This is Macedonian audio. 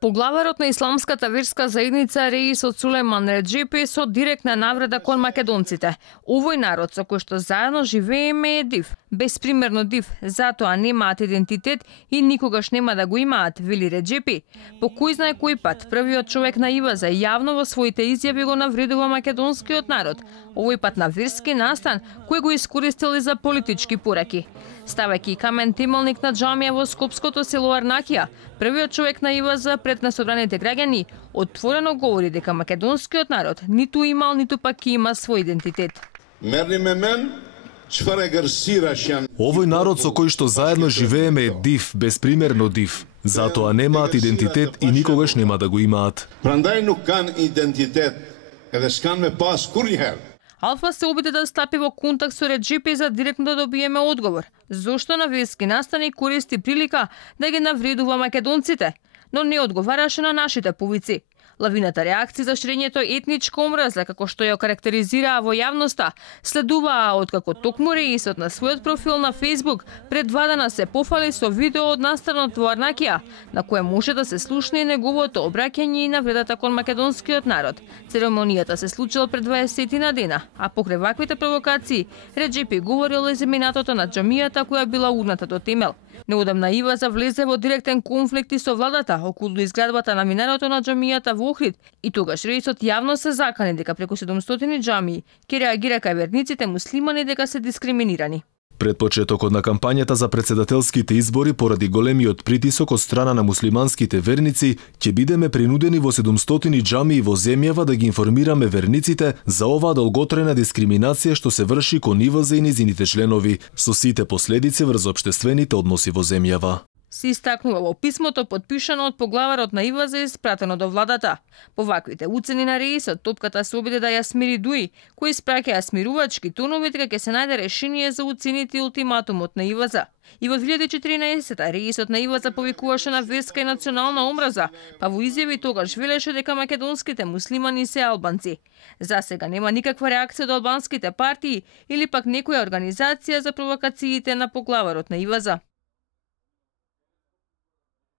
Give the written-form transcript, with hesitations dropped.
Поглаварот на исламската верска заедница Реисот Сулеман Реджепи со директна навреда кон македонците. Овој народ со кој што заедно живееме е див, беспримерно див, затоа немаат идентитет и никогаш нема да го имаат, вели Реджепи. По кој знае кој пат, првиот човек на Иваза јавно во своите изјави го навредува македонскиот народ, овој пат на верски настан кој го искористили за политички пораки. Ставајќи камен темелник на џамија во скопското село Арнакија, првиот човек на Иваза пред насобраните граѓани отворено говори дека македонскиот народ ниту имал, ниту пак има свој идентитет. Овој народ со кој што заедно живееме е див, беспримерно див. Затоа немаат идентитет и никогаш нема да го имаат. Алфа се обиде да стапи во контакт со Реджепи за директно да добиеме одговор. Зошто на верски настани користи прилика да ги навредува македонците, но не одговараше на нашите повици. Лавината реакции за ширењето етничка омраза, како што ја карактеризираа во јавноста, следуваа откако токму Реисот на својот профил на Facebook пред 2 дена се пофали со видео од настанот во Арнакија, на кое може да се слушне неговото обраќање и навредата кон македонскиот народ. Церемонијата се случила пред 20 на дена, а покрај ваквите провокации, Реджепи говорил за минатото на џамијата која била урната до темел. Неодамна Иваза влезе во директен конфликт и со владата околу изградбата на минарето на џамијата во Охрид и тогаш Реисот јавно се закани дека преку 700 џамии ќе реагира кај верниците муслимани дека се дискриминирани. Пред почетокот на кампањата за председателските избори поради големиот притисок од страна на муслиманските верници, ќе бидеме принудени во 700 џамии во земјава да ги информираме верниците за оваа долготрена дискриминација што се врши кон Иваза и низините членови, со сите последици врз општествените односи во земјава. Се истакнува во писмото подпишано од поглаварот на Иваза и испратено до владата. По ваквите уцени на Реисот, топката се обиде да ја смири Дуи, кој испраќа смирувачки тонови дека ќе се најде решение за уцените и ултиматумот на Иваза. И во 2014 Реисот на Иваза повикуваше на верска и национална омраза, па во изјави тогаш велеше дека македонските муслимани се албанци. За сега нема никаква реакција од албанските партии или пак некоја организација за провокациите на поглаварот на Иваза.